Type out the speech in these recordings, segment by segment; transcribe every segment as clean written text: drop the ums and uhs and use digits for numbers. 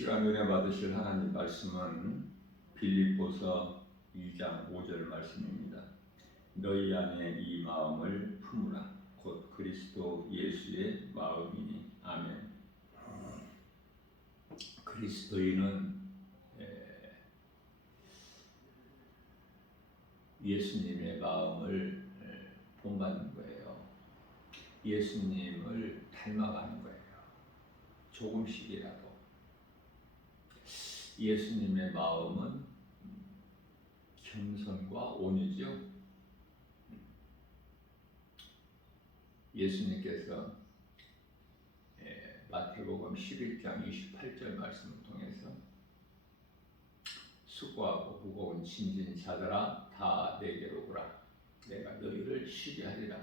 시간 은혜 받으실 하나님 말씀은 빌립보서 2장 5절 말씀입니다. 너희 안에 이 마음을 품으라. 곧 그리스도 예수의 마음이니. 아멘. 그리스도인은 예수님의 마음을 본받는 거예요. 예수님을 닮아가는 거예요. 조금씩이라도. 예수님의 마음은 겸손과 온유죠. 예수님께서 마태복음 11장 28절 말씀을 통해서 수고하고 무거운 짐진 자들아 다 내게로 오라. 내가 너희를 쉬게 하리라.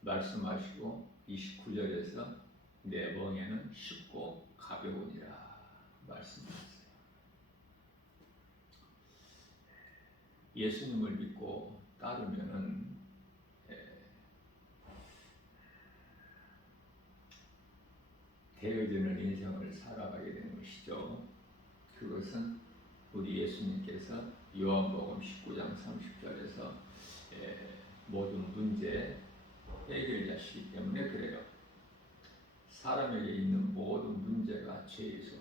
말씀하시고 29절에서 내 멍에는 쉽고 가벼우니라 말씀하셨어요. 예수님을 믿고 따르면은 되어지는 인생을 살아가게 되는 것이죠. 그것은 우리 예수님께서 요한복음 19장 30절에서 모든 문제 해결자시기 때문에 그래요. 사람에게 있는 모든 문제가 죄의 손.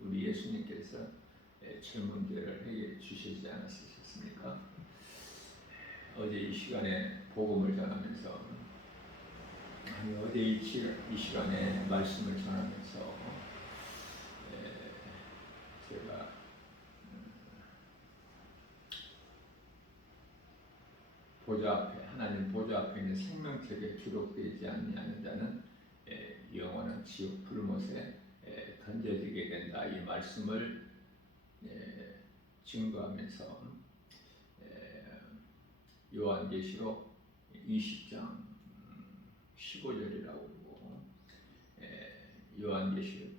우리 예수님께서 죄 문제를 해결해 주시지 않았습니까? 어제 이 시간에 복음을 전하면서 어제 이 시간에 말씀을 전하면서 제가 보좌 앞에 하나님 보좌 앞에 있는 생명책에 기록되지 않는 자는 영원한 지옥 불못에 던져지게 된다. 이 말씀을 증거하면서 요한계시록 20장 15절이라고 그러고 요한계시록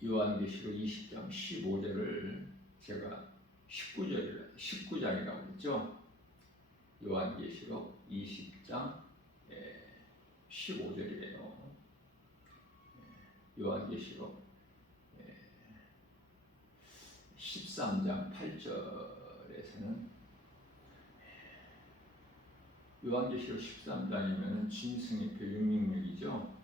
20장 15절을 제가 19장이라고 했죠. 요한계시록 20장 15절이래요. 요한계시록 13장 8절에서는 요한계시록 13장이면 짐승의 표 666이죠.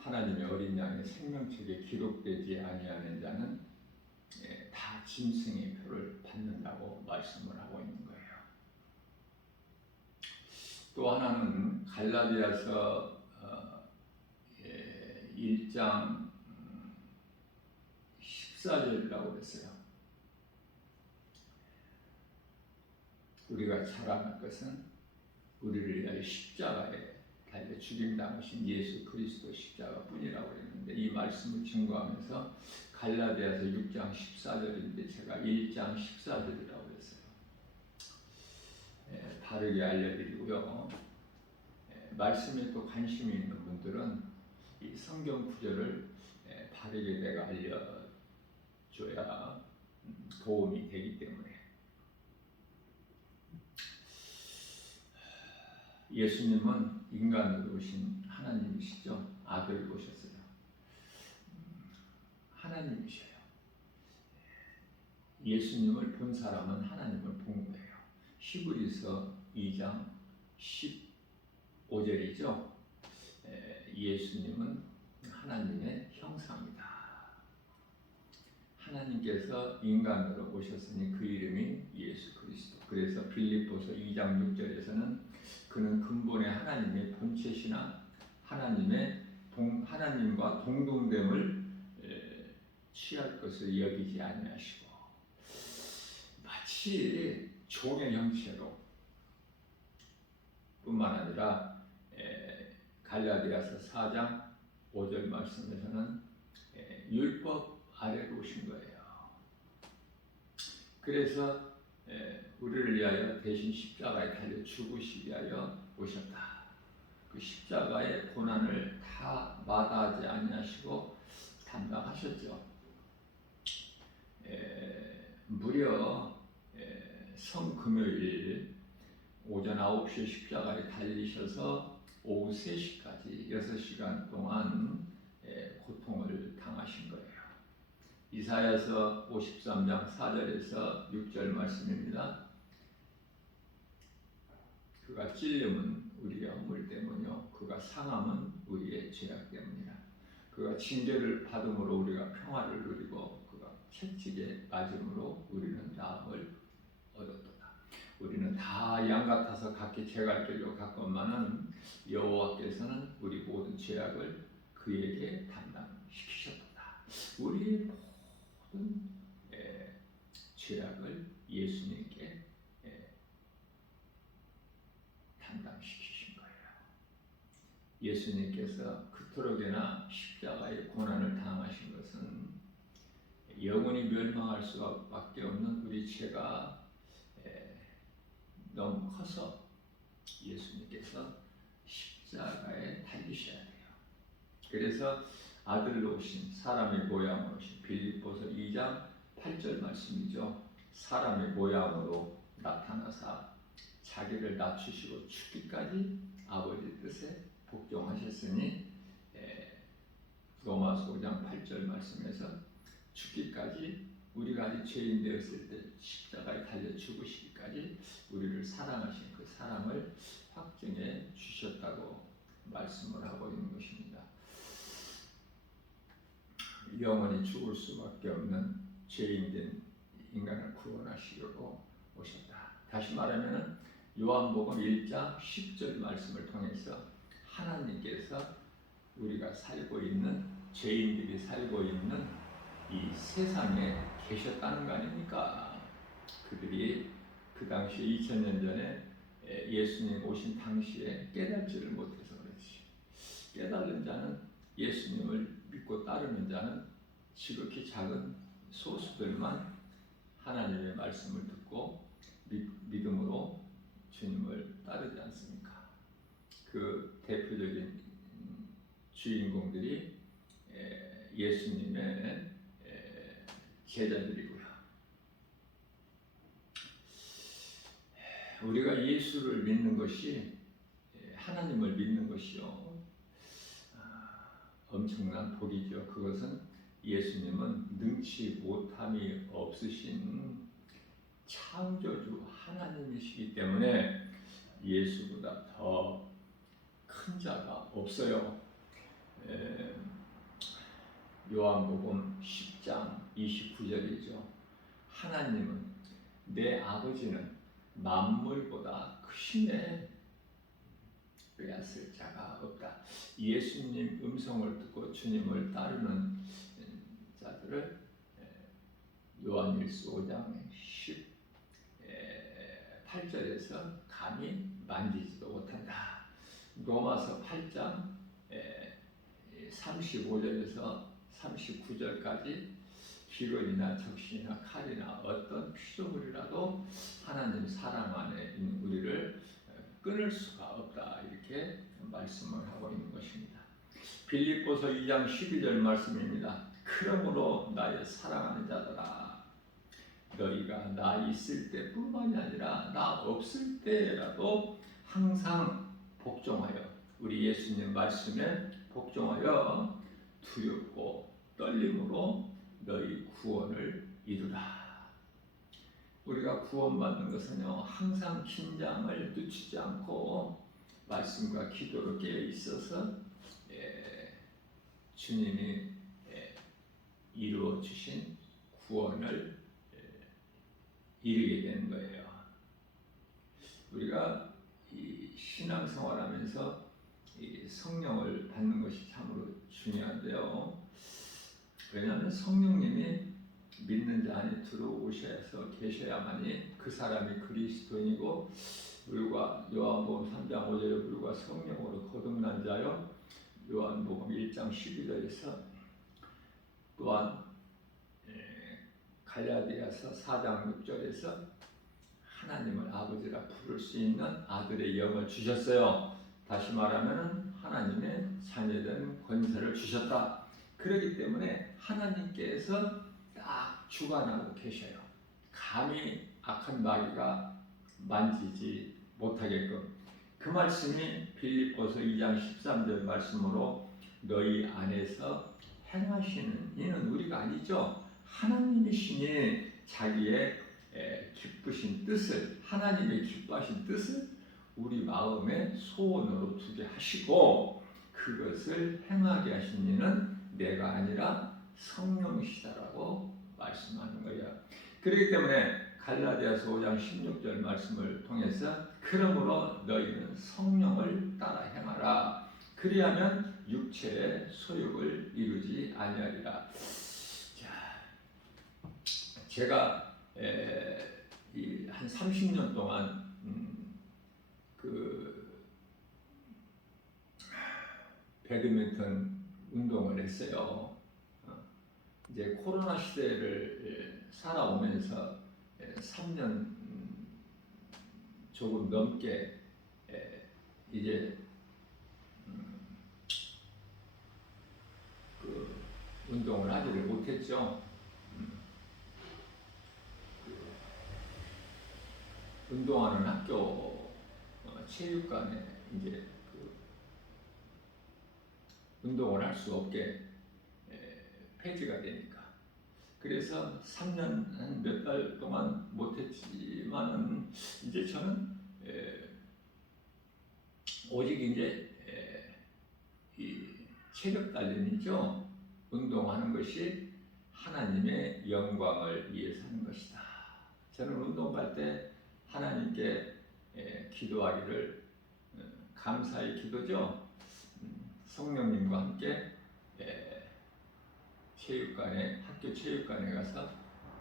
하나님의 어린 양의 생명책에 기록되지 아니하는 자는 다 짐승의 표를 받는다고 말씀을 하고 있는 거예요. 또 하나는 갈라디아서 1장 14절이라고 그랬어요. 우리가 자랑할 것은 우리를 위하여 십자가에 달려 죽임당하신 예수 그리스도 십자가 뿐이라고 했는데, 이 말씀을 증거하면서 갈라디아서 6장 14절인데 제가 1장 14절이라고 했어요. 바르게 알려드리고요. 말씀에 또 관심이 있는 분들은 이 성경 구절을 바르게 내가 알려줘야 도움이 되기 때문에. 예수님은 인간으로 오신 하나님이시죠. 아들을 오셨어요. 하나님이셔요. 예수님을 본 사람은 하나님을 본 거예요. 히브리서 2장 15절이죠. 예수님은 하나님의 형상이다. 하나님께서 인간으로 오셨으니 그 이름이 예수 그리스도. 그래서 빌립보서 2장 6절에서는 그는 근본의 하나님의 본체시나 하나님과 동등됨을 취할 것을 여기지 아니하시고 마치 종의 형체로 뿐만 아니라 갈라디아서 4장 5절 말씀에서는 율법 아래로 오신 거예요. 그래서 우리를 위하여 대신 십자가에 달려 죽으시기 위하여 오셨다. 그 십자가의 고난을 다 마다하지 아니하시고 담당하셨죠. 무려 성금요일 오전 9시에 십자가에 달리셔서 오후 3시까지 6시간 동안 고통을 당하신 거예요. 이사야서 53장 4절에서 6절 말씀입니다. 그가 찔림은 우리의 허물 때문이요 그가 상함은 우리의 죄악 때문이라. 그가 징계를 받음으로 우리가 평화를 누리고 그가 채찍에 맞음으로 우리는 나음을 얻었도다. 우리는 다 양 같아서 각기 제 갈 길로 갔건만은 여호와께서는 우리 모든 죄악을 그에게 담당시키셨도다. 우리의 모든 죄악을 예수님께 담당시키신 거예요. 예수님께서 그토록이나 십자가의 고난을 당하신 것은 영원히 멸망할 수밖에 없는 우리 죄가 너무 커서 예수님께서 십자가에 달리셔야 돼요. 그래서 아들로 오신 사람의 모양으로 오신 빌립보서 2장 8절 말씀이죠. 사람의 모양으로 나타나사 자기를 낮추시고 죽기까지 아버지 뜻에 복종하셨으니 로마서 5장 8절 말씀에서 죽기까지 우리가 아직 죄인 되었을 때 십자가에 달려 죽으시기까지 우리를 사랑하신 그 사랑을 확증해 주셨다고 말씀을 하고 있는 것입니다. 영원히 죽을 수밖에 없는 죄인된 인간을 구원하시려고 오셨다. 다시 말하면 요한복음 1장 10절 말씀을 통해서 하나님께서 우리가 살고 있는 죄인들이 살고 있는 이 세상에 계셨다는 거 아닙니까? 그들이 그 당시에 2000년 전에 예수님 오신 당시에 깨닫지를 못해서 그렇지. 깨달은 자는 예수님을 믿고 따르는 자는 지극히 작은 소수들만 하나님의 말씀을 듣고 믿음으로 주님을 따르지 않습니까? 그 대표적인 주인공들이 예수님의 제자들이고요. 우리가 예수를 믿는 것이 하나님을 믿는 것이요 엄청난 복이죠. 그것은 예수님은 능치 못함이 없으신 창조주 하나님이시기 때문에 예수보다 더 큰 자가 없어요. 요한복음 10장 29절이죠. 하나님은 내 아버지는 만물보다 크시네 빼앗을 자가 없다. 예수님 음성을 듣고 주님을 따르는 자들을 요한일서 5장 18절에서 감히 만지지도 못한다. 로마서 8장 35절에서 39절까지 기근이나 적신이나 칼이나 어떤 피조물이라도 하나님 사랑 안에 있는 우리를 끊을 수가 없다. 이렇게 말씀을 하고 있는 것입니다. 빌립보서 2장 12절 말씀입니다. 그러므로 나의 사랑하는 자들아 너희가 나 있을 때뿐만이 아니라 나 없을 때라도 항상 복종하여 우리 예수님 말씀에 복종하여 두렵고 떨림으로 너희 구원을 이루라. 우리가 구원받는 것은요 항상 긴장을 늦추지 않고 말씀과 기도로 깨어 있어서 주님이 이루어 주신 구원을 이루게 되는 거예요. 우리가 이 신앙생활하면서 이 성령을 받는 것이 참으로 중요한데요. 왜냐하면 성령님이 믿는 자 안에 들어오셔서 계셔야만이 그 사람이 그리스도인이고 우리가 요한복음 3장 5절에 우리가 성령으로 거듭난 자요 요한복음 1장 12절에서 또한 갈라디아서 4장 6절에서 하나님을 아버지라 부를 수 있는 아들의 영을 주셨어요. 다시 말하면 하나님의 자녀된 권세를 주셨다. 그렇기 때문에 하나님께서 딱 주관하고 계셔요. 감히 악한 마귀가 만지지 못하게끔 그 말씀이 빌립보서 2장 13절 말씀으로 너희 안에서 행하시는 이는 우리가 아니죠. 하나님이시니 자기의 기쁘신 뜻을, 하나님의 기뻐하신 뜻을 우리 마음의 소원으로 두게 하시고 그것을 행하게 하신 이는 내가 아니라 성령이시다라고 말씀하는 거예요. 그렇기 때문에 갈라디아서 5장 16절 말씀을 통해서 그러므로 너희는 성령을 따라 행하라. 그리하면 육체의 소욕을 이루지 아니하리라. 자, 제가 한 30년 동안 그 배드민턴 운동을 했어요. 이제 코로나 시대를 살아오면서 3년 조금 넘게 이제 그 운동을 하지를 못했죠. 운동하는 학교 체육관에 이제 그 운동을 할 수 없게 폐지가 되니까. 그래서 3년 한 몇 달 동안 못했지만은 이제 저는 오직 이제 이 체력 단련이죠. 운동하는 것이 하나님의 영광을 위해서 하는 것이다. 저는 운동 갈 때 하나님께 기도하기를 감사의 기도죠. 성령님과 함께 체육관에, 학교 체육관에 가서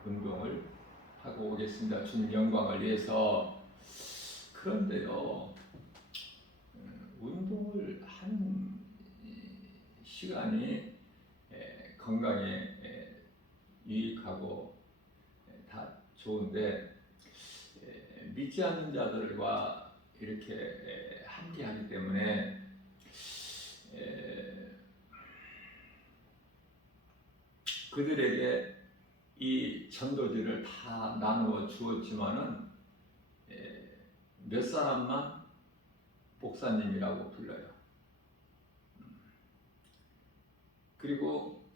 운동을 하고 오겠습니다. 주님 영광을 위해서. 그런데요, 운동을 하는 시간이 건강에 유익하고 다 좋은데 믿지 않는 자들과 이렇게 함께 하기 때문에 그들에게 이 전도지를 다 나누어 주었지만은 몇 사람만 목사님이라고 불러요. 그리고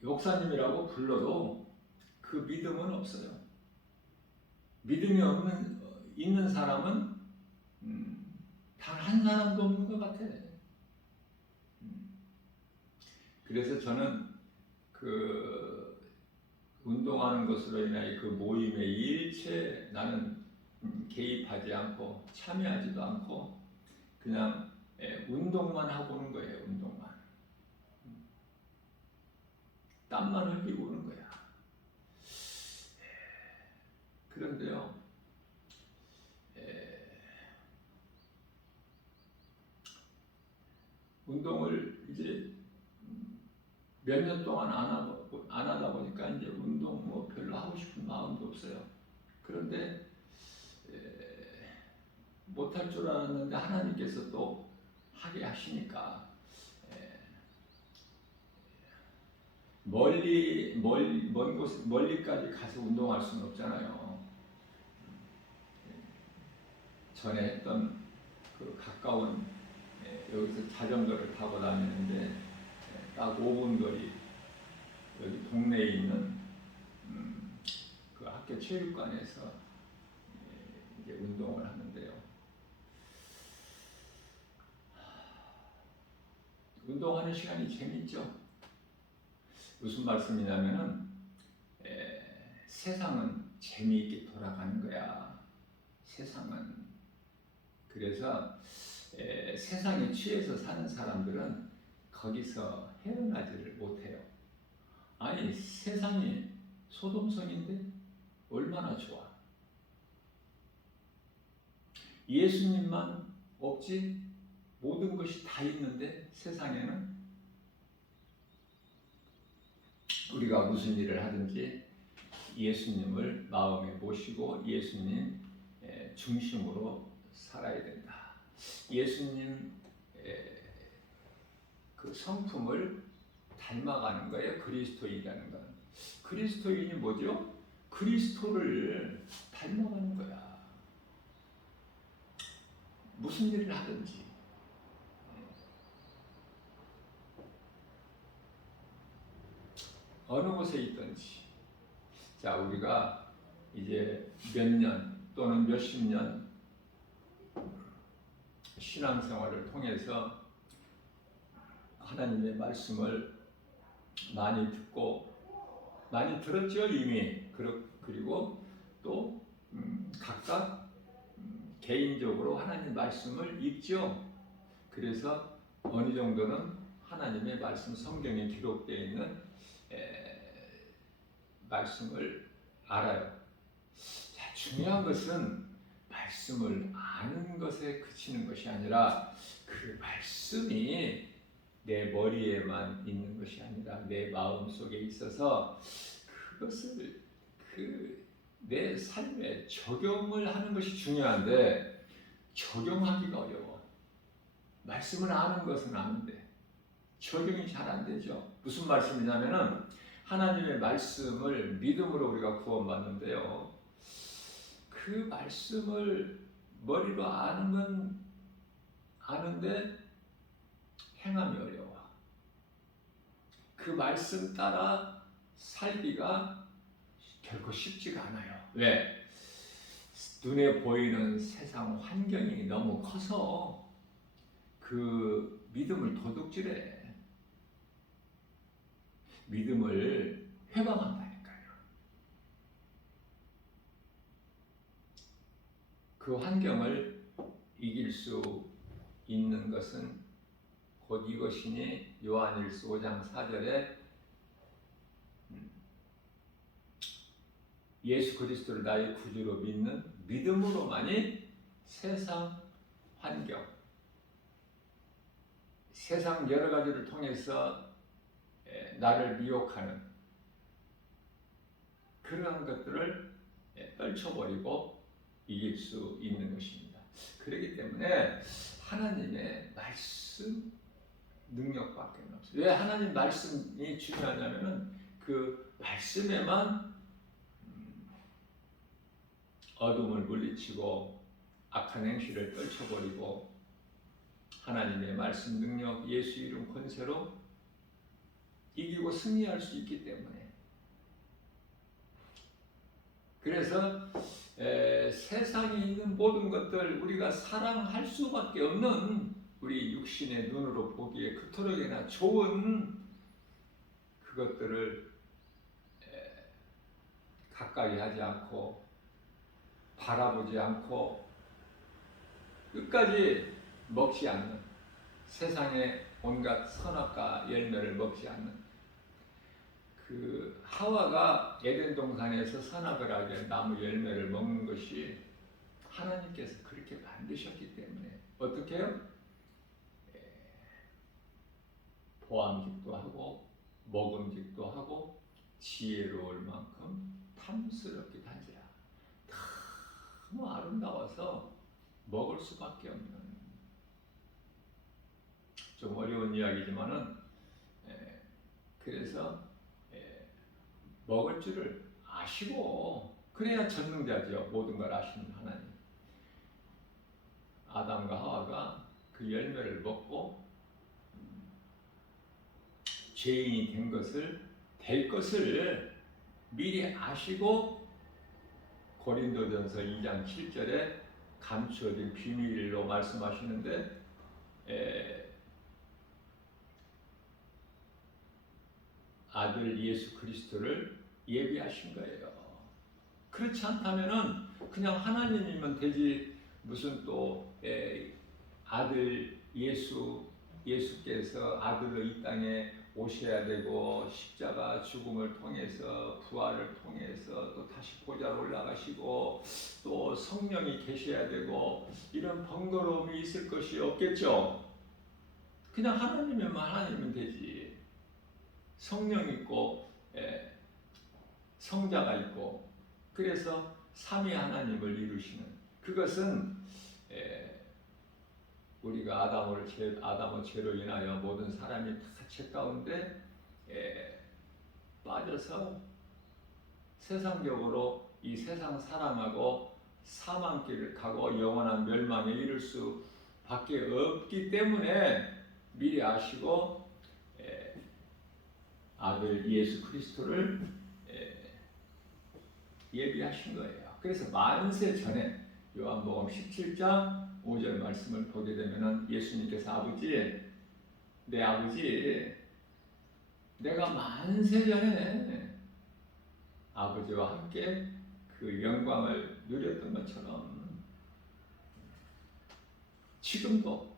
목사님이라고 불러도 그 믿음은 없어요. 믿음이 있는 사람은 단 한 사람도 없는 것 같아요. 그래서 저는 그 운동하는 것으로 인하여 그 모임에 일체 나는 개입하지 않고 참여하지도 않고 그냥 운동만 하고 오는 거예요. 운동만. 땀만 흘리고 오는 거야. 그런데요, 운동을 이제 몇 년 동안 안 하다 보니까 이제 운동 뭐 별로 하고 싶은 마음도 없어요. 그런데 못할 줄 알았는데 하나님께서 또 하게 하시니까 멀리까지 가서 운동할 수는 없잖아요. 전에 했던 그 가까운 여기서 자전거를 타고 다니는데 딱 5분 거리 여기 동네에 있는 그 학교 체육관에서 이제 운동을 하는데요. 운동하는 시간이 재밌죠. 무슨 말씀이냐면은 세상은 재미있게 돌아가는 거야. 세상은. 그래서 세상에 취해서 사는 사람들은 거기서 헤어나지를 못해요. 아니 세상이 소돔성인데 얼마나 좋아. 예수님만 없지 모든 것이 다 있는데 세상에는 우리가 무슨 일을 하든지 예수님을 마음에 모시고 예수님 중심으로 살아야 된다. 예수님 그 성품을 닮아가는 거예요. 그리스도인이라는 건. 그리스도인이 뭐죠? 그리스도를 닮아가는 거야. 무슨 일을 하든지 어느 곳에 있든지, 자, 우리가 이제 몇 년 또는 몇십 년 신앙생활을 통해서 하나님의 말씀을 많이 듣고 많이 들었죠 이미. 그리고 또 각각 개인적으로 하나님 말씀을 읽죠. 그래서 어느 정도는 하나님의 말씀, 성경에 기록되어 있는 말씀을 알아요. 자, 중요한 것은 말씀을 아는 것에 그치는 것이 아니라 그 말씀이 내 머리에만 있는 것이 아니라 내 마음 속에 있어서 그것을 내 삶에 적용을 하는 것이 중요한데, 적용하기가 어려워. 말씀을 아는 것은 아는데 적용이 잘 안 되죠. 무슨 말씀이냐면은 하나님의 말씀을 믿음으로 우리가 구원받는데요, 그 말씀을 머리로 아는 건 아는데 행함이 어려워. 그 말씀 따라 살기가 결코 쉽지가 않아요. 왜? 눈에 보이는 세상 환경이 너무 커서 그 믿음을 도둑질해. 믿음을 회방한다니까요. 그 환경을 이길 수 있는 것은 곧 이것이니 요한일서 5장 4절에 예수 그리스도를 나의 구주로 믿는 믿음으로만이 세상 환경, 세상 여러 가지를 통해서 나를 미혹하는 그러한 것들을 떨쳐버리고 이길 수 있는 것입니다. 그렇기 때문에 하나님의 말씀 능력밖에 없어요. 왜 하나님 말씀이 중요하냐면은 그 말씀에만 어둠을 물리치고 악한 행실을 떨쳐버리고 하나님의 말씀 능력, 예수 이름 권세로 이기고 승리할 수 있기 때문에. 그래서 세상에 있는 모든 것들 우리가 사랑할 수밖에 없는, 우리 육신의 눈으로 보기에 그토록이나 좋은 그것들을 가까이 하지 않고 바라보지 않고 끝까지 먹지 않는, 세상의 온갖 선악과 열매를 먹지 않는, 그 하와가 에덴 동산에서 선악을 하게 나무 열매를 먹는 것이 하나님께서 그렇게 만드셨기 때문에 어떻게 해요? 보암직도 하고 먹음직도 하고 지혜로울 만큼 탐스럽게 단지라. 너무 아름다워서 먹을 수밖에 없는, 좀 어려운 이야기지만은 그래서 먹을 줄을 아시고, 그래야 전능자죠. 모든 걸 아시는 하나님. 아담과 하와가 그 열매를 먹고 죄인이 될 것을 미리 아시고 고린도전서 2장 7절에 감추어진 비밀로 말씀하시는데, 아들 예수 그리스도를 예비하신 거예요. 그렇지 않다면은 그냥 하나님이면 되지, 무슨 또 아들 예수께서 아들로 이 땅에 오셔야 되고 십자가 죽음을 통해서 부활을 통해서 또 다시 보좌로 올라가시고 또 성령이 계셔야 되고 이런 번거로움이 있을 것이 없겠죠. 그냥 하나님이면 되지. 성령 있고 성자가 있고, 그래서 삼위 하나님을 이루시는, 그것은 우리가 아담의 죄로 인하여 모든 사람이 다 죄 가운데 빠져서 세상적으로 이 세상 사랑하고 사망길을 가고 영원한 멸망에 이를 수 밖에 없기 때문에 미리 아시고 아들 예수 그리스도를 예비하신 거예요. 그래서 만세 전에 요한복음 17장 5절 말씀을 보게 되면은 예수님께서 아버지, 내 아버지, 내가 만세 전에 아버지와 함께 그 영광을 누렸던 것처럼 지금도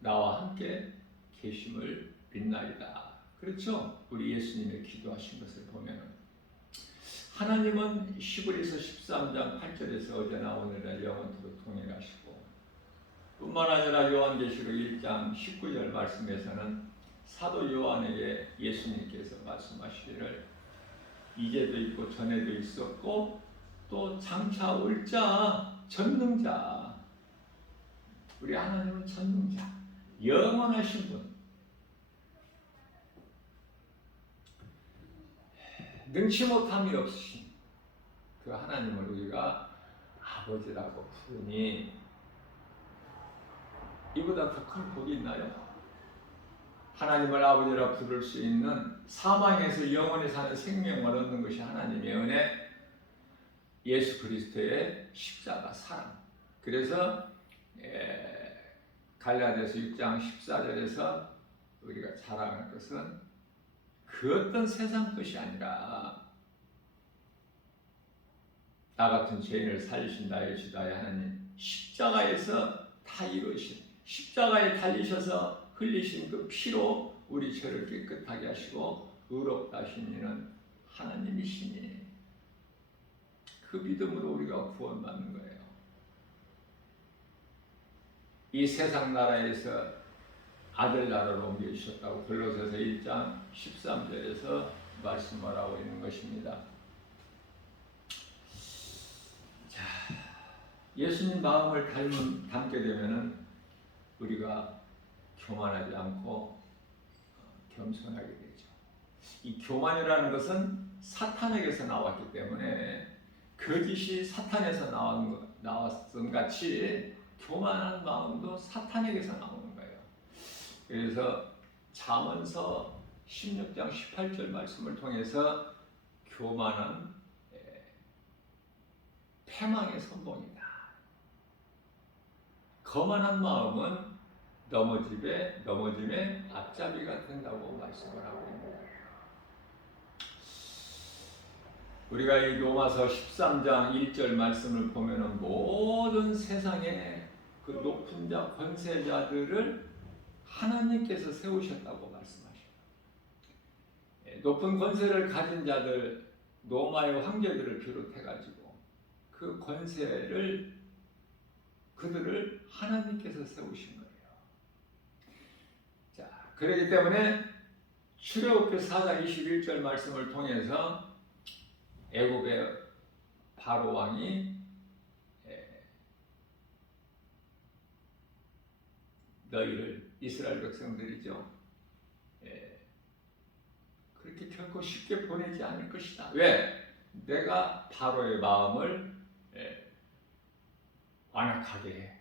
나와 함께 계심을 믿나이다. 그렇죠? 우리 예수님의 기도하신 것을 보면 하나님은 히브리서 13장 8절에서 어제나 오늘날 영원토록 통일하시고, 뿐만 아니라 요한계시록 1장 19절 말씀에서는 사도 요한에게 예수님께서 말씀하시기를 이제도 있고 전에도 있었고 또 장차 올 자, 전능자, 우리 하나님은 전능자, 영원하신 분, 능치 못함이 없으신 그 하나님을 우리가 아버지라고 부르니 이보다 더 큰 복이 있나요? 하나님을 아버지라 부를 수 있는, 사망에서 영원히 사는 생명을 얻는 것이 하나님의 은혜, 예수 그리스도의 십자가 사랑. 그래서 갈라디아서 6장 14절에서 우리가 자랑할 것은 그 어떤 세상 것이 아니라 나 같은 죄인을 살리신 나의 주 나의 하나님, 십자가에서 다 이루신, 십자가에 달리셔서 흘리신 그 피로 우리 죄를 깨끗하게 하시고 의롭다 하신 이는 하나님이시니, 그 믿음으로 우리가 구원받는 거예요. 이 세상 나라에서 아들 나라로 옮겨주셨다고 골로새서 1장 13절에서 말씀을 하고 있는 것입니다. 자, 예수님 마음을 담게 되면은 우리가 교만하지 않고 겸손하게 되죠. 이 교만이라는 것은 사탄에게서 나왔기 때문에 거짓이 사탄에서 나왔던 같이 교만한 마음도 사탄에게서 나오는 거예요. 그래서 잠언서 16장 18절 말씀을 통해서 교만은 패망의 선봉이다. 거만한 마음은 넘어짐의 앞잡이가 된다고 말씀을 하고 있는 거예요. 우리가 이 로마서 13장 1절 말씀을 보면은 모든 세상의 그 높은 자, 권세자들을 하나님께서 세우셨다고 말씀하셔요. 높은 권세를 가진 자들, 로마의 황제들을 비롯해가지고 그 권세를, 그들을 하나님께서 세우신 거예요. 자, 그렇기 때문에 출애굽기 4장 21절 말씀을 통해서 애굽의 바로 왕이 너희를, 이스라엘 백성들이죠, 그렇게 결코 쉽게 보내지 않을 것이다. 왜? 내가 바로의 마음을 완악하게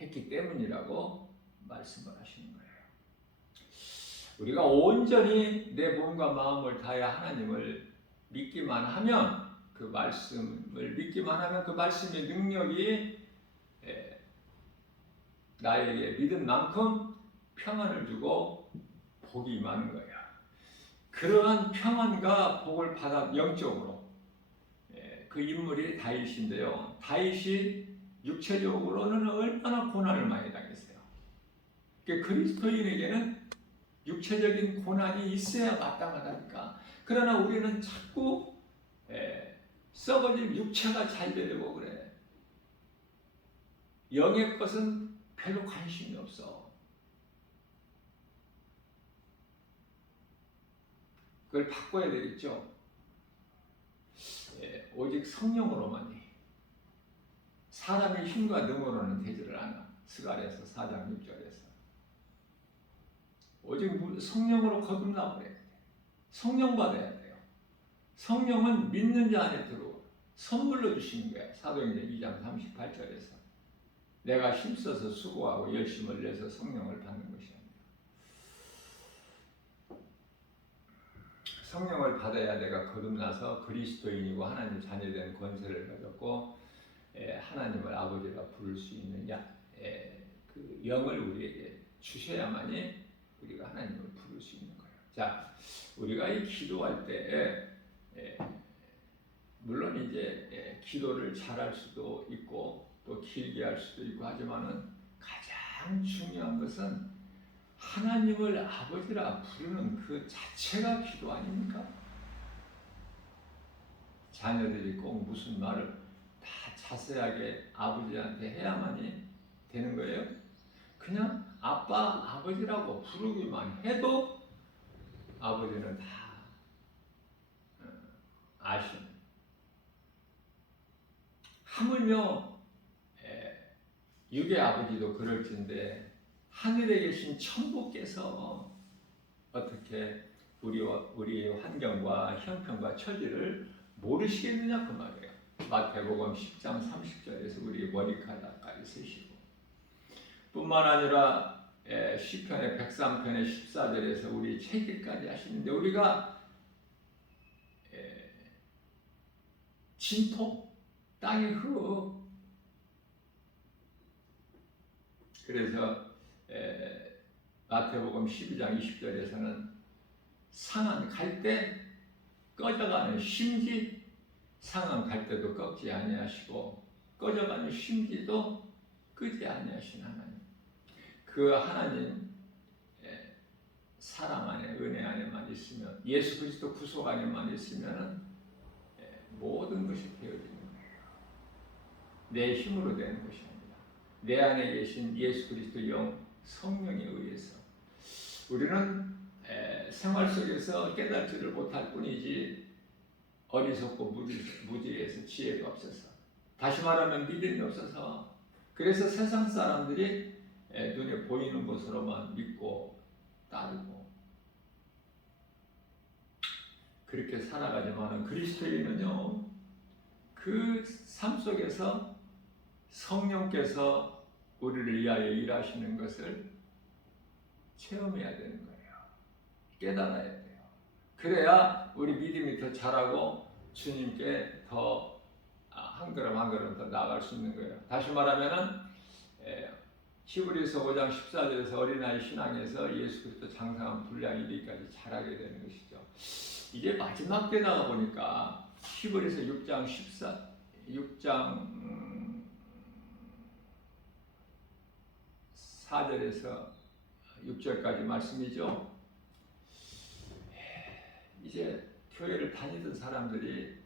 했기 때문이라고 말씀을 하시는 거예요. 우리가 온전히 내 몸과 마음을 다해 하나님을 믿기만 하면, 그 말씀을 믿기만 하면 그 말씀의 능력이 나에게 믿은 만큼 평안을 주고 복이 임하는 거예요. 그러한 평안과 복을 받아 영적으로 그 인물이 다윗인데요. 다윗이 육체적으로는 얼마나 고난을 많이 당했어요. 그리스도인에게는 육체적인 고난이 있어야 마땅하다니까. 그러나 우리는 자꾸 썩어진 육체가 잘 되려고 그래. 영의 것은 별로 관심이 없어. 그걸 바꿔야 되겠죠. 오직 성령으로만 해. 사람의 힘과 능으로는 되지를 않아. 스가랴서 4장 6절에서. 오직 성령으로 거듭나 버려야 돼. 성령 받아야 돼요. 성령은 믿는 자 안에 들어오고 선물로 주시는 거야. 사도행전 2장 38절에서. 내가 힘써서 수고하고 열심을 내서 성령을 받는 것이 아니라 성령을 받아야 내가 거듭나서 그리스도인이고 하나님 자녀된 권세를 가졌고 하나님을 아버지라 부를 수 있는 그 영을 우리에게 주셔야만이 우리가 하나님을 부를 수 있는 거예요. 자, 우리가 이 기도할 때 물론 이제 기도를 잘할 수도 있고 또 길게 할 수도 있고 하지만은 가장 중요한 것은 하나님을 아버지라 부르는 그 자체가 기도 아닙니까? 자녀들이 꼭 무슨 말을 다 자세하게 아버지한테 해야만이 되는 거예요? 그냥 아빠, 아버지라고 부르기만 해도 아버지는 다 아시는. 하물며 육의 아버지도 그럴진데 하늘에 계신 천부께서 어떻게 우리의 환경과 형편과 처지를 모르시겠느냐 그 말이에요. 마태복음 10장 30절에서 우리 머리카락까지 쓰시고 뿐만 아니라 시편의 103편의 14절에서 우리 책임까지 하시는데 우리가 진토 땅의 흙. 그래서 마태복음 12장 20절에서는 상한 갈대 꺼져가는 심지 상한 갈대도 꺾지 아니하시고 꺼져가는 심지도 끄지 아니하신 하나님. 그 하나님 사랑 안에 은혜 안에만 있으면 예수 그리스도 구속 안에만 있으면 모든 것이 되어지는 거예요. 내 힘으로 되는 것이 아니라 내 안에 계신 예수 그리스도 영 성령에 의해서 우리는 생활 속에서 깨닫지를 못할 뿐이지 어리석고 무지해서 지혜가 없어서 다시 말하면 믿음이 없어서 그래서 세상 사람들이 눈에 보이는 것으로만 믿고 따르고 그렇게 살아가지만 그리스도인은요 그 삶 속에서 성령께서 우리를 위하여 일하시는 것을 체험해야 되는 거예요. 깨달아야 돼요. 그래야 우리 믿음이 더 자라고 주님께 더 한 걸음 한 걸음 더 나아갈 수 있는 거예요. 다시 말하면은 히브리서 5장 14절에서 어린아이 신앙에서 예수 그리스도 장성한 분량 이르기까지 자라게 되는 것이죠. 이제 마지막 때다가 보니까 히브리서 6장 4절에서 6절까지 말씀이죠. 이제 교회를 다니던 사람들이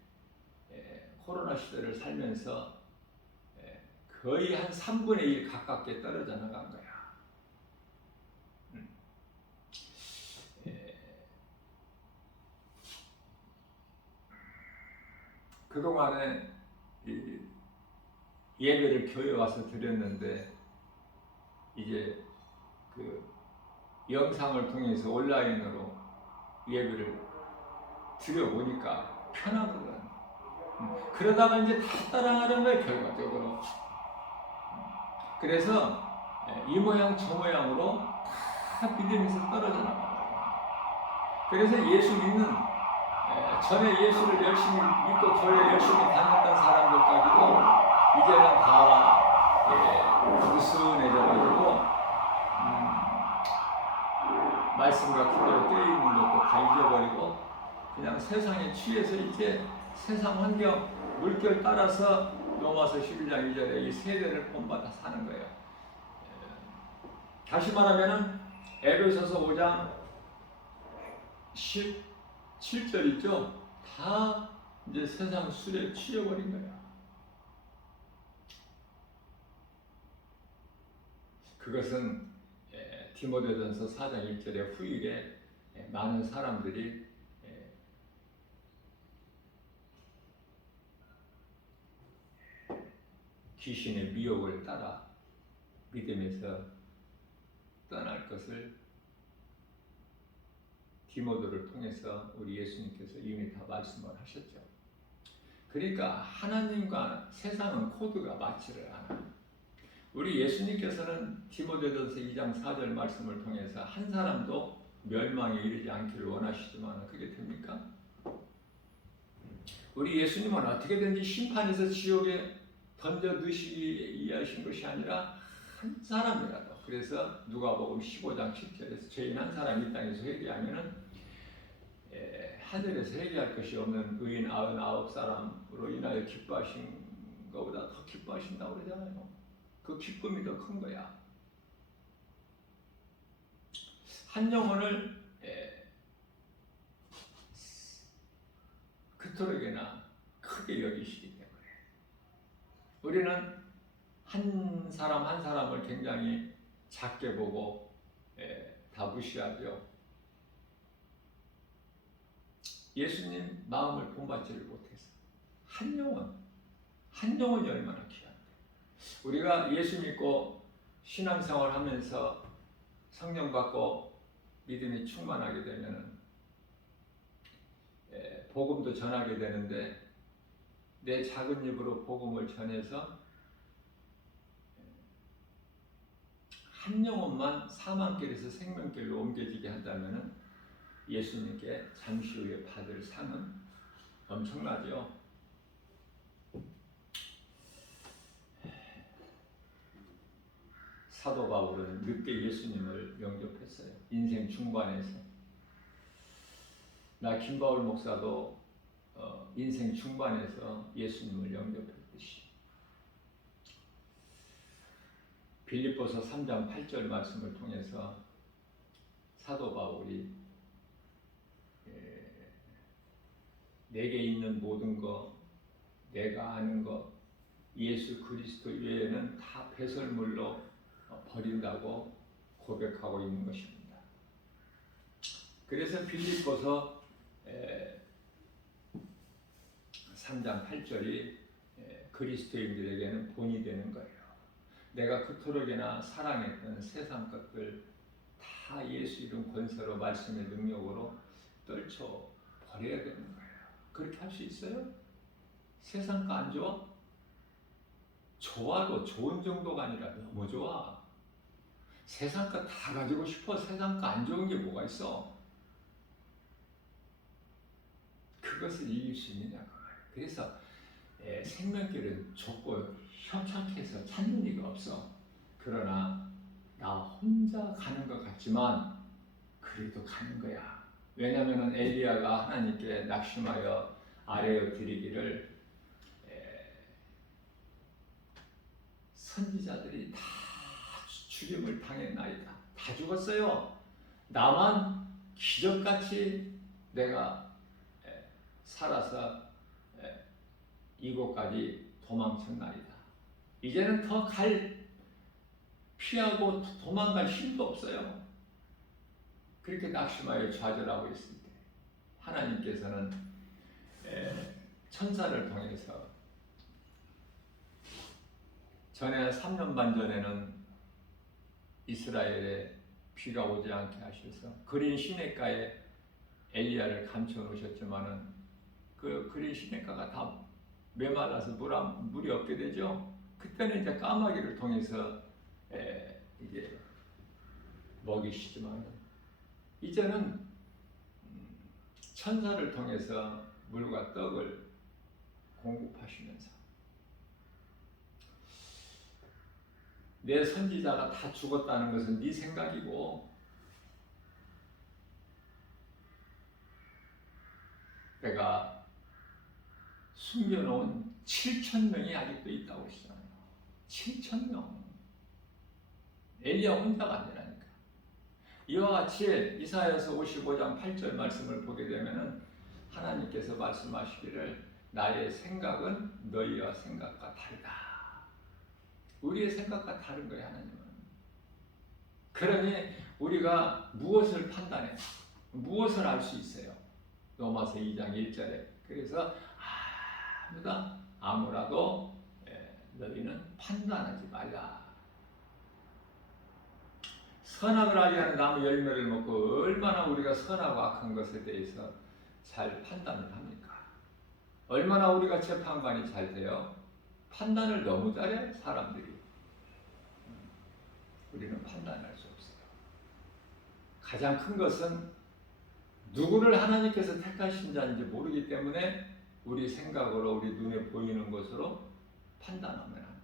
코로나 시대를 살면서 거의 한 3분의 1 가깝게 떨어져 나간 거야. 그동안에 예배를 교회 와서 드렸는데 이제 그 영상을 통해서 온라인으로 예배를 드려보니까 편하거든. 그러다가 이제 다 따라가는 거예요, 결과적으로. 그래서 이 모양 저 모양으로 다 믿음에서 떨어져 나가요. 그래서 예수 믿는 전에 예수를 열심히 믿고 교회 열심히 다녔던 사람들까지도 이제는 다 느슨해져가지고 말씀과 기도를 떼있는 것도 다 잊어버리고 그냥 세상에 취해서 이제 세상 환경 물결 따라서 로마서 11장 2절에 이 세대를 본받아 사는 거예요. 다시 말하면은 에베소서 5장 17절 있죠? 다 이제 세상 술에 취해버린 거야. 그것은 디모데전서 4장 1절의 후일에 많은 사람들이 귀신의 미혹을 따라 믿음에서 떠날 것을 디모데를 통해서 우리 예수님께서 이미 다 말씀을 하셨죠. 그러니까 하나님과 세상은 코드가 맞지를 않아요. 우리 예수님께서는 디모데전서 2장 4절 말씀을 통해서 한 사람도 멸망에 이르지 않기를 원하시지만 그게 됩니까? 우리 예수님은 어떻게든지 심판에서 지옥에 던져 넣으시기 위하신 것이 아니라 한 사람이라도, 그래서 누가복음 15장 7절에서 죄인 한 사람이 이 땅에서 회개하면은 하늘에서 회개할 것이 없는 의인 99사람으로 인하여 기뻐하신 것보다 더 기뻐하신다고 그러잖아요. 그 기쁨이 더 큰 거야. 한 영혼을 그토록이나 크게 여기시기 때문에 우리는 한 사람 한 사람을 굉장히 작게 보고 다 무시하죠. 예수님 마음을 본받지를 못해서 한 영혼이 얼마나 귀한데. 우리가 예수 믿고 신앙생활 하면서 성령 받고 믿음이 충만하게 되면은 복음도 전하게 되는데, 내 작은 입으로 복음을 전해서 한 영혼만 사망길에서 생명길로 옮겨지게 한다면은 예수님께 잠시 후에 받을 상은 엄청나죠. 사도 바울은 늦게 예수님을 영접했어요. 인생 중반에서. 나 김바울 목사도 인생 중반에서 예수님을 영접했듯이. 빌립보서 3장 8절 말씀을 통해서 사도 바울이 내게 있는 모든 것, 내가 아는 것, 예수 그리스도 외에는 다 배설물로 버린다고 고백하고 있는 것입니다. 그래서 빌립보서 3장 8절이 그리스도인들에게는 본이 되는 거예요. 내가 그토록이나 사랑했던 세상 것들 다 예수 이름 권세로 말씀의 능력으로 떨쳐 버려야 되는 거예요. 그렇게 할 수 있어요? 세상 거 안 좋아? 좋아도 좋은 정도가 아니라 너무 좋아. 세상 거 다 가지고 싶어. 세상 거 안 좋은 게 뭐가 있어? 그것을 이길 수 있느냐고. 그래서 생명길은 좁고 협착해서 찾는 이가 없어. 그러나 나 혼자 가는 것 같지만 그래도 가는 거야. 왜냐하면 엘리야가 하나님께 낙심하여 아뢰어 드리기를 선지자들이 다 죽임을 당했나이다. 다 죽었어요. 나만 기적같이 내가 살아서 이곳까지 도망쳤나이다. 이제는 더 피하고 도망갈 힘도 없어요. 그렇게 낙심하여 좌절하고 있을 때 하나님께서는 천사를 통해서, 전에 3년 반 전에는 이스라엘에 비가 오지 않게 하셔서 그린 시냇가에 엘리야를 감춰 놓으셨지만은 그 그린 시냇가가 다 메말라서 물이 없게 되죠. 그때는 이제 까마귀를 통해서 이제 먹이시지만 이제는 천사를 통해서 물과 떡을 공급하시면서 내 선지자가 다 죽었다는 것은 네 생각이고 내가 숨겨놓은 7,000명이 아직도 있다고 했잖아요. 7,000명. 엘리야 혼자가 아니라니까. 이와 같이 이사야서 55장 8절 말씀을 보게 되면은 하나님께서 말씀하시기를 나의 생각은 너희와 생각과 다르다. 우리의 생각과 다른 거예요, 하나님은. 그러니 우리가 무엇을 판단해? 무엇을 알 수 있어요? 로마서 2장 1절에. 그래서 아무라도 너희는 판단하지 말라. 선악을 하지 않은 나무 열매를 먹고 얼마나 우리가 선하고 악한 것에 대해서 잘 판단을 합니까? 얼마나 우리가 재판관이 잘 돼요? 판단을 너무 잘해, 사람들이. 우리는 판단할 수 없어요. 가장 큰 것은 누구를 하나님께서 택하신 자인지 모르기 때문에 우리 생각으로 우리 눈에 보이는 것으로 판단하면 안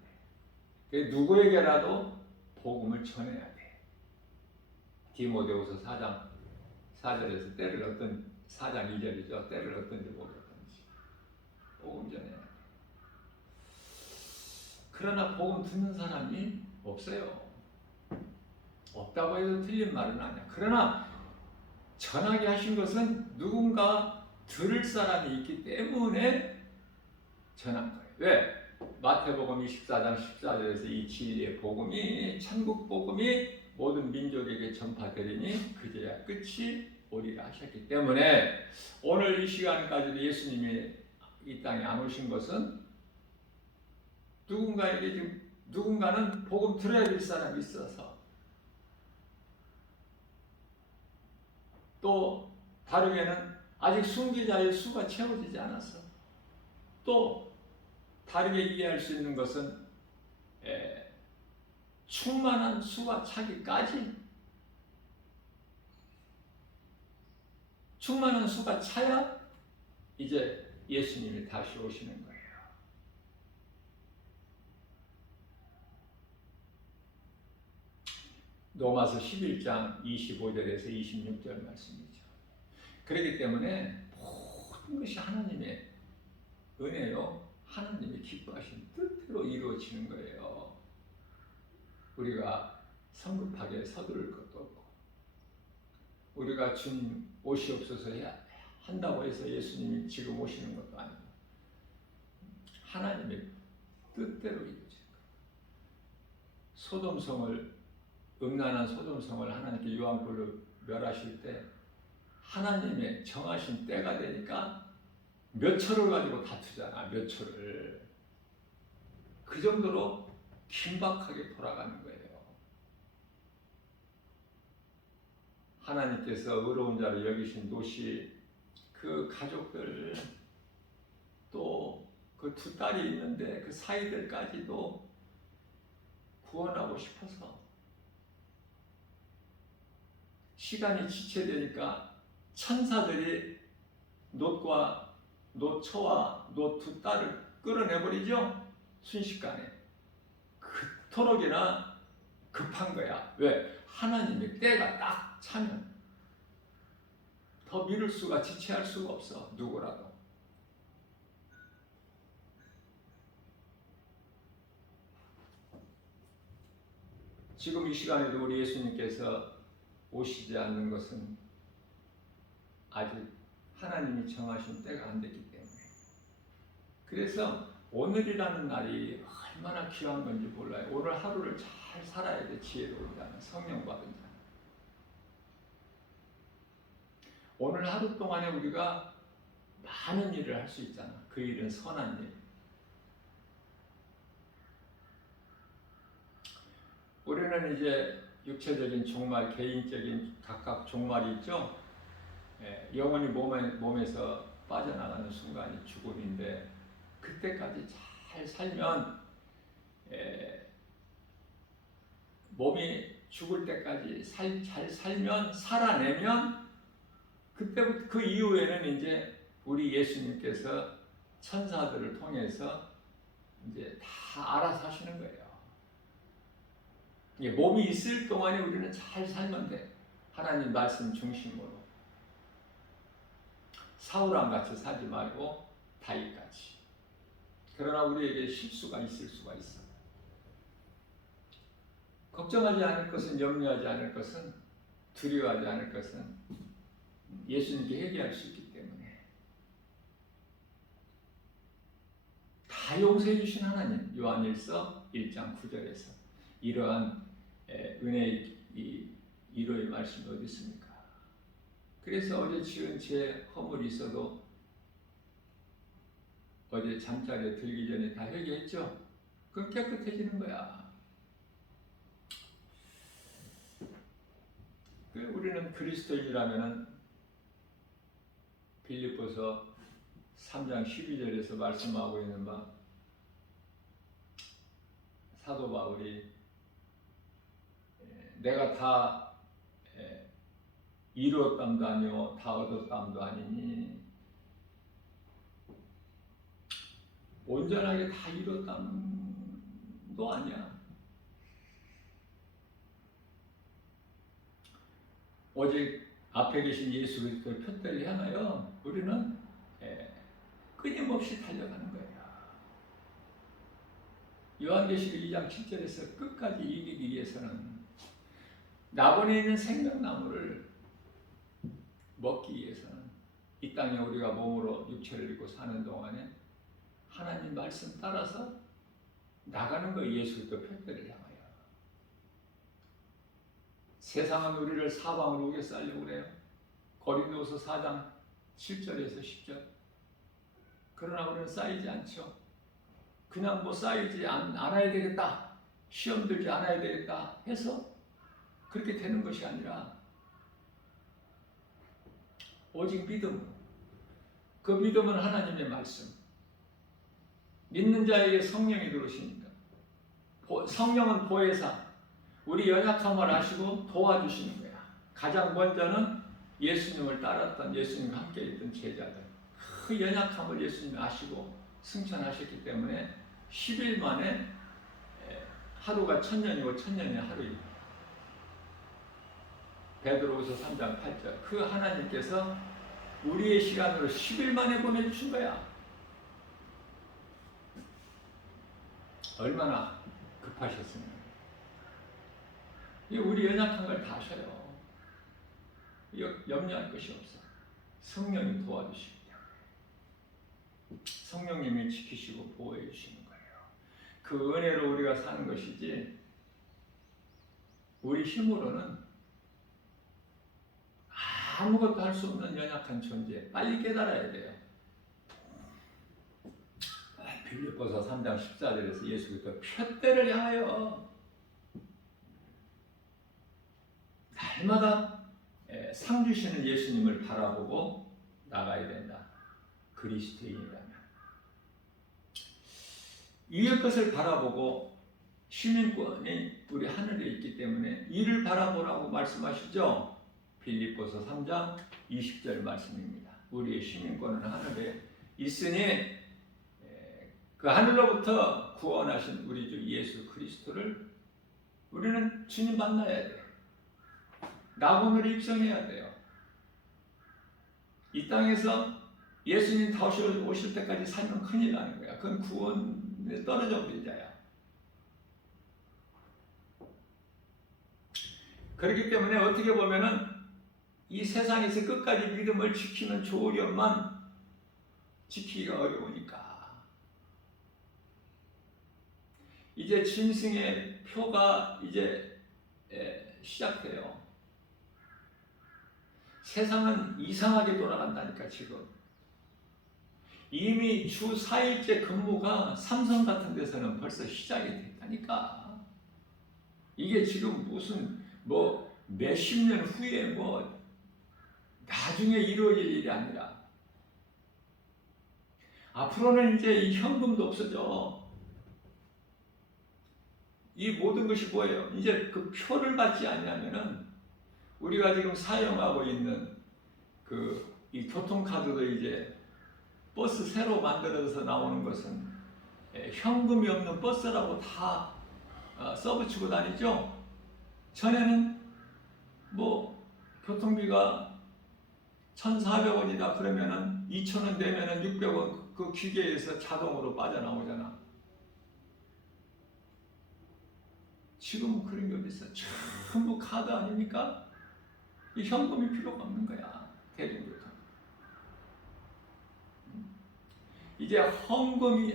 돼. 누구에게라도 복음을 전해야 돼. 디모데후서 4장 4절에서 때를 어떤 4장 2절이죠. 때를 어떤지 모르든지 복음 전해야 돼. 그러나 복음 듣는 사람이 없어요. 없다고 해도 틀린 말은 아니야. 그러나 전하게 하신 것은 누군가 들을 사람이 있기 때문에 전한 거예요. 왜? 마태복음 24장 14절에서 이 진리의 복음이 천국 복음이 모든 민족에게 전파되리니 그제야 끝이 오리라 하셨기 때문에 오늘 이 시간까지도 예수님이 이 땅에 안 오신 것은 누군가에게 지금 누군가는 복음 들어야 될 사람이 있어서 또 다르게는 아직 순기자의 수가 채워지지 않았어. 또 다르게 이해할 수 있는 것은 충만한 수가 차기까지 충만한 수가 차야 이제 예수님이 다시 오시는 거예요. 로마서 11장 25절에서 26절 말씀이죠. 그렇기 때문에 모든 것이 하나님의 은혜요. 하나님이 기뻐하신 뜻대로 이루어지는 거예요. 우리가 성급하게 서두를 것도 없고 우리가 주님 오시옵소서 한다고 해서 예수님이 지금 오시는 것도 아니고 하나님의 뜻대로 이루어지는 거예요. 소돔성을 음란한 소돔성을 하나님께 유황불로 멸하실 때 하나님의 정하신 때가 되니까 몇 초를 가지고 다투잖아. 몇 초를. 그 정도로 긴박하게 돌아가는 거예요. 하나님께서 의로운 자로 여기신 노시 그 가족들 또 그 두 딸이 있는데 그 사이들까지도 구원하고 싶어서 시간이 지체되니까 천사들이 롯과 롯처와 롯 두 딸을 끌어내버리죠. 순식간에. 그토록이나 급한 거야. 왜? 하나님의 때가 딱 차면 더 미룰 수가 지체할 수가 없어. 누구라도. 지금 이 시간에도 우리 예수님께서 오시지 않는 것은 아직 하나님이 정하신 때가 안 됐기 때문에. 그래서 오늘이라는 날이 얼마나 귀한 건지 몰라요. 오늘 하루를 잘 살아야 돼. 지혜로운 자는, 성령 받은 자는. 오늘 하루 동안에 우리가 많은 일을 할 수 있잖아. 그 일은 선한 일. 우리는 이제 육체적인 종말, 개인적인 각각 종말이 있죠. 영혼이 몸에서 빠져나가는 순간이 죽음인데 그때까지 잘 살면 몸이 죽을 때까지 잘 살면 살아내면 그때부터 그 이후에는 이제 우리 예수님께서 천사들을 통해서 이제 다 알아서 하시는 거예요. 몸이 있을 동안에 우리는 잘 살면 돼. 하나님 말씀 중심으로. 사울왕 같이 살지 말고 다윗같이. 그러나 우리에게 실수가 있을 수가 있어. 걱정하지 않을 것은, 염려하지 않을 것은, 두려워하지 않을 것은 예수님께 회개할 수 있기 때문에. 다 용서해 주신 하나님. 요한일서 1장 9절에서 이러한 은혜의 위로의 말씀이 어디 있습니까? 그래서 어제 지은 죄 허물이 있어도 어제 잠자리에 들기 전에 다 회개했죠? 그럼 깨끗해지는 거야. 우리는 그리스도인이라면은 빌립보서 3장 12절에서 말씀하고 있는 바 사도 바울이 내가 다 이루었담도 아니오 다 얻었담도 아니니 온전하게 다 이루었담도 아니야. 오직 앞에 계신 예수 그리스도의 표대를 향하여 우리는 끊임없이 달려가는 거예요. 요한계시록 2장 7절에서 끝까지 이기기 위해서는 나본에 있는 생명나무를 먹기 위해서는 이 땅에 우리가 몸으로 육체를 입고 사는 동안에 하나님 말씀 따라서 나가는 거예요. 예수 그리스도 표대를 향하여. 세상은 우리를 사방으로 우겨싸려고 그래요. 고린도후서 4장 7절에서 10절. 그러나 우리는 쌓이지 않죠. 그냥 뭐 쌓이지 않아야 되겠다, 시험 들지 않아야 되겠다 해서 그렇게 되는 것이 아니라 오직 믿음, 그 믿음은 하나님의 말씀, 믿는 자에게 성령이 들어오시니까 성령은 보혜사, 우리 연약함을 아시고 도와주시는 거야. 가장 먼저는 예수님을 따랐던, 예수님과 함께 있던 제자들, 그 연약함을 예수님이 아시고 승천하셨기 때문에 10일 만에 하루가 1000년이고 1000년이 하루입니다. 베드로후서 3장 8절. 그 하나님께서 우리의 시간으로 10일 만에 보내주신 거야. 얼마나 급하셨습니까? 우리 연약한 걸 다 아셔요. 염려할 것이 없어. 성령이 도와주시기 때문에. 성령님이 지키시고 보호해 주시는 거예요. 그 은혜로 우리가 사는 것이지 우리 힘으로는 아무것도 할 수 없는 연약한 존재. 빨리 깨달아야 돼요. 빌립보서 3장 14절에서 예수 그리스도 표대를 향하여 날마다 상 주시는 예수님을 바라보고 나가야 된다. 그리스도인이라면 위의 것을 바라보고 시민권이 우리 하늘에 있기 때문에 이를 바라보라고 말씀하시죠. 빌립보서 3장 20절 말씀입니다. 우리의 시민권은 하늘에 있으니 그 하늘로부터 구원하신 우리 주 예수 그리스도를 우리는 주님 만나야 돼요. 낙원으로 입성해야 돼요. 이 땅에서 예수님 다시 오실 때까지 살면 큰일 나는 거야. 그건 구원에 떨어져 버린 자야. 그렇기 때문에 어떻게 보면은 이 세상에서 끝까지 믿음을 지키는 조력만 지키기가 어려우니까 이제 짐승의 표가 이제 시작돼요. 세상은 이상하게 돌아간다니까. 지금 이미 주 4일째 근무가 삼성 같은 데서는 벌써 시작이 됐다니까. 이게 지금 무슨 뭐 몇십 년 후에 뭐 나중에 이루어질 일이 아니라 앞으로는 이제 이 현금도 없어져. 이 모든 것이 뭐예요? 이제 그 표를 받지 않냐면은 우리가 지금 사용하고 있는 이 교통카드도 이제 버스 새로 만들어서 나오는 것은 현금이 없는 버스라고 다 써붙이고 다니죠. 전에는 뭐 교통비가 1,400원이다 그러면은 2,000원 내면은 600원 그 기계에서 자동으로 빠져나오잖아. 지금은 그런 게 어디 있어? 전부 카드 아닙니까? 이 현금이 필요가 없는 거야. 대중교통. 이제 현금이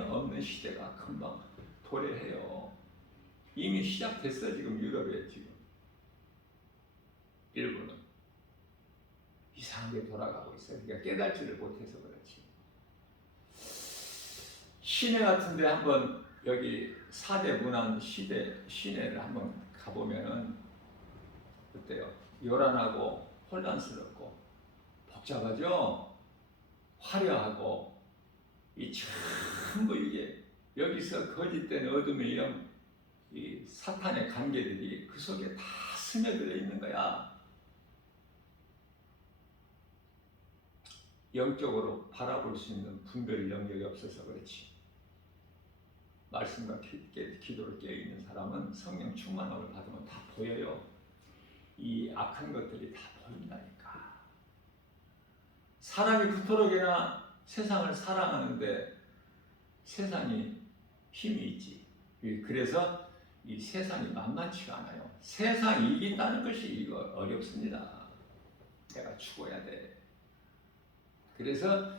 없는 시대가 금방 도래해요. 이미 시작됐어. 지금 유럽에 지금 일부는 이상하게 돌아가고 있어. 그러니까 깨달지를 못해서 그렇지. 시내 같은데 한번 여기 4대 문안 시내를 한번 가보면은 어때요? 요란하고 혼란스럽고 복잡하죠? 화려하고 이 전부 이게 여기서 거짓된 어둠의 영, 이 사탄의 관계들이 그 속에 다 스며들어 있는 거야. 영적으로 바라볼 수 있는 분별 영역이 없어서 그렇지. 말씀과 기도를 깨어있는 사람은 성령 충만함을 받으면 다 보여요. 이 악한 것들이 다 보인다니까. 사람이 그토록이나 세상을 사랑하는데 세상이 힘이 있지. 그래서 이 세상이 만만치가 않아요. 세상이 이긴다는 것이 이거 어렵습니다. 내가 죽어야 돼. 그래서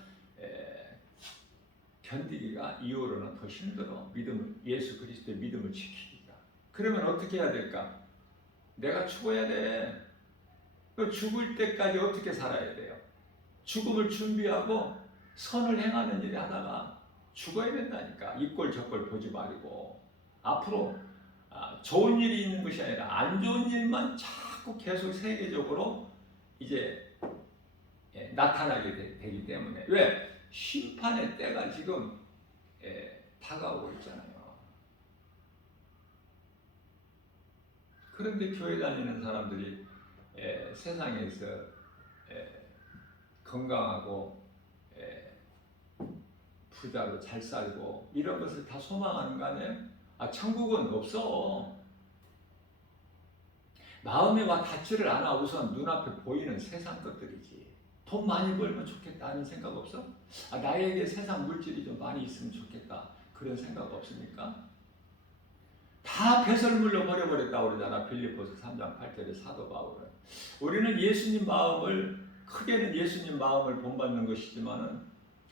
견디기가 이후로는 더 힘들어. 예수 그리스도의 믿음을 지키기가. 그러면 어떻게 해야 될까? 내가 죽어야 돼. 죽을 때까지 어떻게 살아야 돼요? 죽음을 준비하고 선을 행하는 일을 하다가 죽어야 된다니까. 이꼴 저꼴 보지 말고 앞으로 좋은 일이 있는 것이 아니라 안 좋은 일만 자꾸 계속 세계적으로 이제 나타나게 되기 때문에. 왜? 심판의 때가 지금 다가오고 있잖아요. 그런데 교회 다니는 사람들이 세상에서 건강하고 부자로 잘 살고 이런 것을 다 소망하는 거 아니에요? 천국은 없어. 마음에 와 닿지를 않아. 우선 눈앞에 보이는 세상 것들이지. 돈 많이 벌면 좋겠다 하는 생각 없어? 나에게 세상 물질이 좀 많이 있으면 좋겠다 그런 생각 없습니까? 다 배설물로 버려버렸다고 그러잖아. 빌립보서 3장 8절에 사도 바울은. 우리는 예수님 마음을, 크게는 예수님 마음을 본받는 것이지만은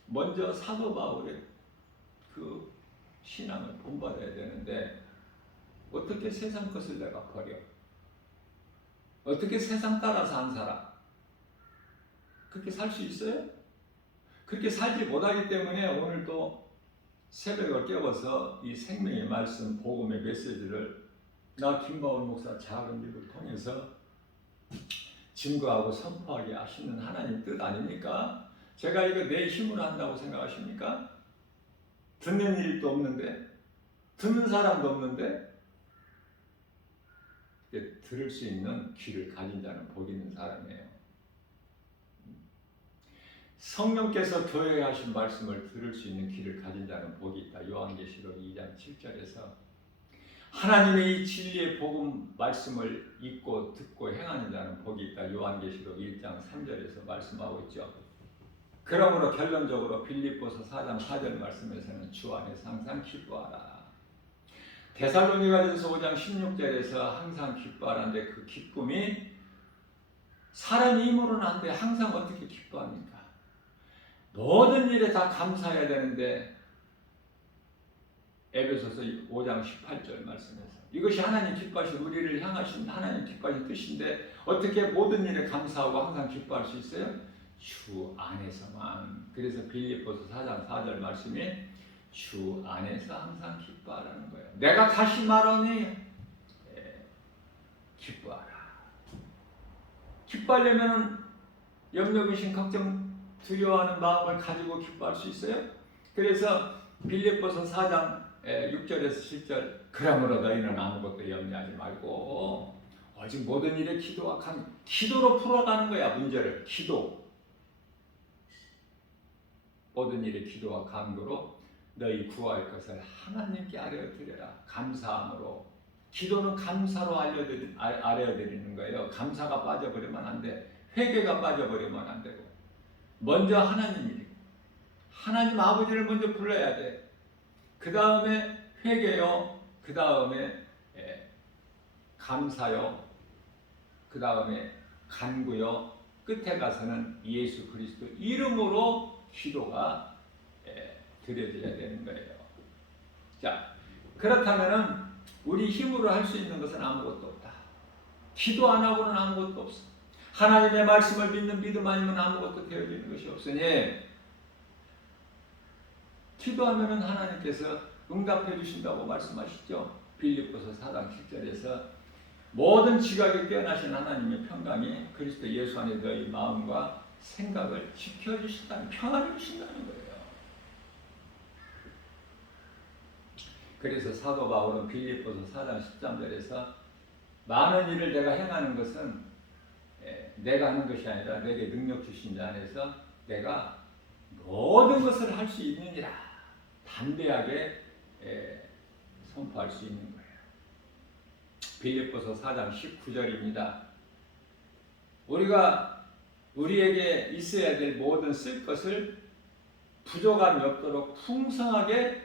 먼저 사도 바울의 그 신앙을 본받아야 되는데 어떻게 세상 것을 내가 버려? 어떻게 세상 따라서 안 살아? 그렇게 살 수 있어요? 그렇게 살지 못하기 때문에 오늘도 새벽을 깨워서 이 생명의 말씀, 복음의 메시지를 나 김바울 목사 작은 입을 통해서 증거하고 선포하게 하시는 하나님 뜻 아닙니까? 제가 이거 내 힘으로 한다고 생각하십니까? 듣는 일도 없는데, 듣는 사람도 없는데, 들을 수 있는 귀를 가진 자는 복 있는 사람이에요. 성령께서 교회에 하신 말씀을 들을 수 있는 귀를 가진 자는 복이 있다. 요한계시록 2장 7절에서 하나님의 이 진리의 복음 말씀을 읽고 듣고 행하는 자는 복이 있다. 요한계시록 1장 3절에서 말씀하고 있죠. 그러므로 결론적으로 빌립보서 4장 4절 말씀에서는 주 안에서 항상 기뻐하라. 데살로니가전서 5장 16절에서 항상 기뻐하라는데 그 기쁨이 사람이 힘으로는 안 돼. 항상 어떻게 기뻐합니까? 모든 일에 다 감사해야 되는데 에베소서 5장 18절 말씀에서 이것이 하나님 기뻐하신 우리를 향하신 하나님 기뻐하신 뜻인데 어떻게 모든 일에 감사하고 항상 기뻐할 수 있어요? 주 안에서만. 그래서 빌립보서 4장 4절 말씀이 주 안에서 항상 기뻐하라는 거예요. 내가 다시 말하니 기뻐하라. 기뻐하려면 염려, 의심, 걱정, 두려워하는 마음을 가지고 기뻐할 수 있어요? 그래서 빌립보서 4장 6절에서 10절 그러므로 너희는 아무것도 염려하지 말고 오직 모든 일에 기도와 기도로 풀어가는 거야. 문제를 기도. 모든 일에 기도와 간구로 너희 구할 것을 하나님께 알려드려라. 감사함으로. 기도는 감사로 알려드리는 거예요. 감사가 빠져버리면 안 돼. 회개가 빠져버리면 안 되고. 먼저 하나님 아버지를 먼저 불러야 돼. 그 다음에 회개요. 그 다음에 감사요. 그 다음에 간구요. 끝에 가서는 예수 그리스도 이름으로 기도가 드려져야 되는 거예요. 자, 그렇다면은 우리 힘으로 할 수 있는 것은 아무것도 없다. 기도 안 하고는 아무것도 없어. 하나님의 말씀을 믿는 믿음 아니면 아무것도 되어지는 것이 없으니 기도하면은 하나님께서 응답해 주신다고 말씀하시죠. 빌립보서 4장 7절에서 모든 지각에 깨어나신 하나님의 평강이 그리스도 예수 안에 너희 마음과 생각을 지켜주신다는 평안을 주신다는 거예요. 그래서 사도 바울은 빌립보서 4장 13절에서 많은 일을 내가 행하는 것은 내가 하는 것이 아니라 내게 능력 주신 자 안에서 내가 모든 것을 할 수 있느니라 담대하게 선포할 수 있는 거예요. 빌립보서 4장 19절입니다. 우리가 우리에게 있어야 될 모든 쓸 것을 부족함이 없도록 풍성하게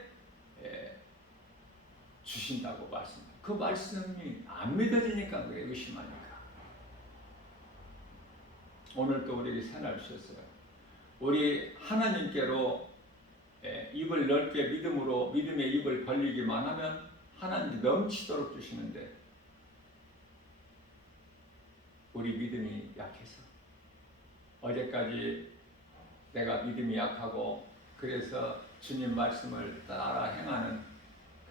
주신다고 말씀합니다. 그 말씀이 안 믿어지니까 그게 의심하니까. 오늘 또 우리에게 새날 주셨어요. 우리 하나님께로 입을 넓게 믿음으로 믿음의 입을 벌리기만 하면 하나님이 넘치도록 주시는데 우리 믿음이 약해서 어제까지 내가 믿음이 약하고 그래서 주님 말씀을 따라 행하는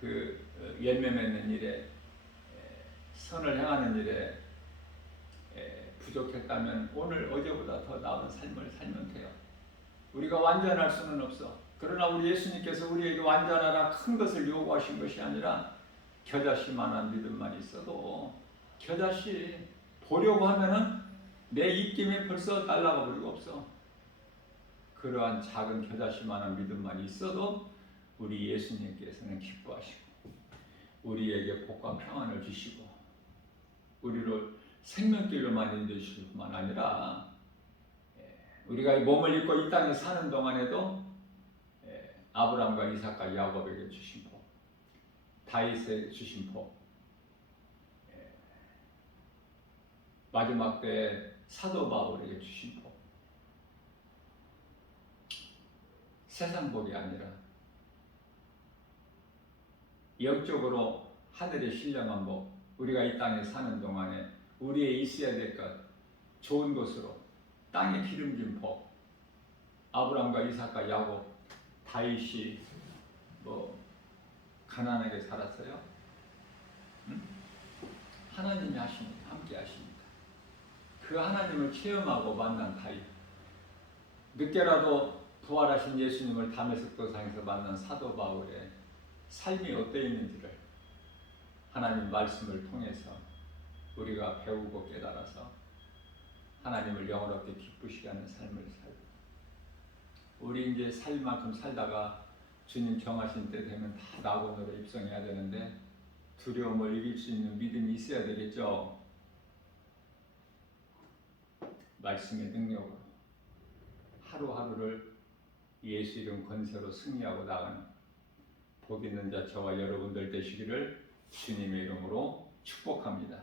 그 열매 맺는 일에 선을 행하는 일에 부족했다면 오늘 어제보다 더 나은 삶을 살면 돼요. 우리가 완전할 수는 없어. 그러나 우리 예수님께서 우리에게 완전하라 큰 것을 요구하신 것이 아니라 겨자씨만한 믿음만 있어도 겨자씨 보려고 하면은 내 입김에 벌써 날아가 버리고 없어. 그러한 작은 겨자씨만한 믿음만 있어도 우리 예수님께서는 기뻐하시고 우리에게 복과 평안을 주시고 우리를 생명길로만 인도해주실 뿐만 아니라 우리가 이 몸을 입고 이 땅에 사는 동안에도 아브라함과 이삭과 야곱에게 주신 복, 다윗에게 주신 복, 마지막 때 사도 바울에게 주신 복, 세상 복이 아니라 영적으로 하늘의 신령한 복, 우리가 이 땅에 사는 동안에 우리의 있어야 될 것, 좋은 것으로 땅에 기름진 복, 아브라함과 이삭과 야곱, 다윗이 가난하게 살았어요? 응? 하나님이 하십니다. 함께 하십니다. 그 하나님을 체험하고 만난 다윗, 늦게라도 부활하신 예수님을 다메섹 도상에서 만난 사도 바울의 삶이 어떠 있는지를 하나님 말씀을 통해서 우리가 배우고 깨달아서 하나님을 영원롭게 기쁘시게 하는 삶을 살고 우리 이제 살 만큼 살다가 주님 정하신 때 되면 다 낙원으로 입성해야 되는데 두려움을 이길 수 있는 믿음이 있어야 되겠죠. 말씀의 능력으로 하루하루를 예수 이름 권세로 승리하고 나가는 복 있는 자 저와 여러분들 되시기를 주님의 이름으로 축복합니다.